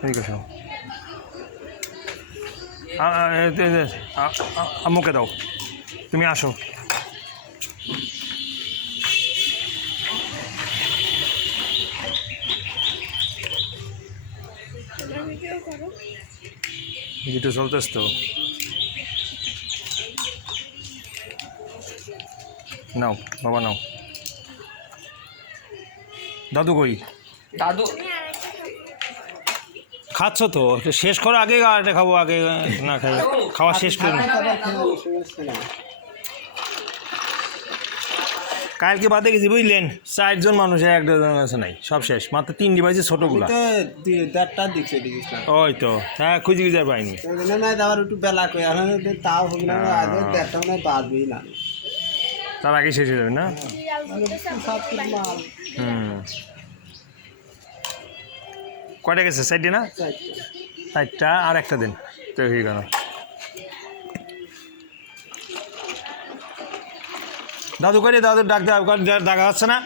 ঠিক আছে আম্মুকে দাও, তুমি আসো। ভিডিও চলতেছ তো, নাও বাবা নাও। দাদু কই? দাদু খাচ্ছ তো, শেষ করো আগে, আর খাবো আগে না খাই, খাওয়া শেষ করো। কালকে বাদে গেছি বুঝলেন, 4 জন মানুষের একজন কাছে নাই, সব শেষ, মাত্র 3 ডিভাইসে ছোটগুলা। ওই তো হ্যাঁ, খুঁজে খুঁজে পাইনি। একটু বেলা করে তাও হবে না, দেড়টা মানে বাদবেই না, তার আগে শেষ হয়ে যাবে না। কয়টা গেছে? 4টে না? 4টা আর একটা দিন তো হয়ে গেল। দাদু করে দাদু ডাক ডাকা হচ্ছে না।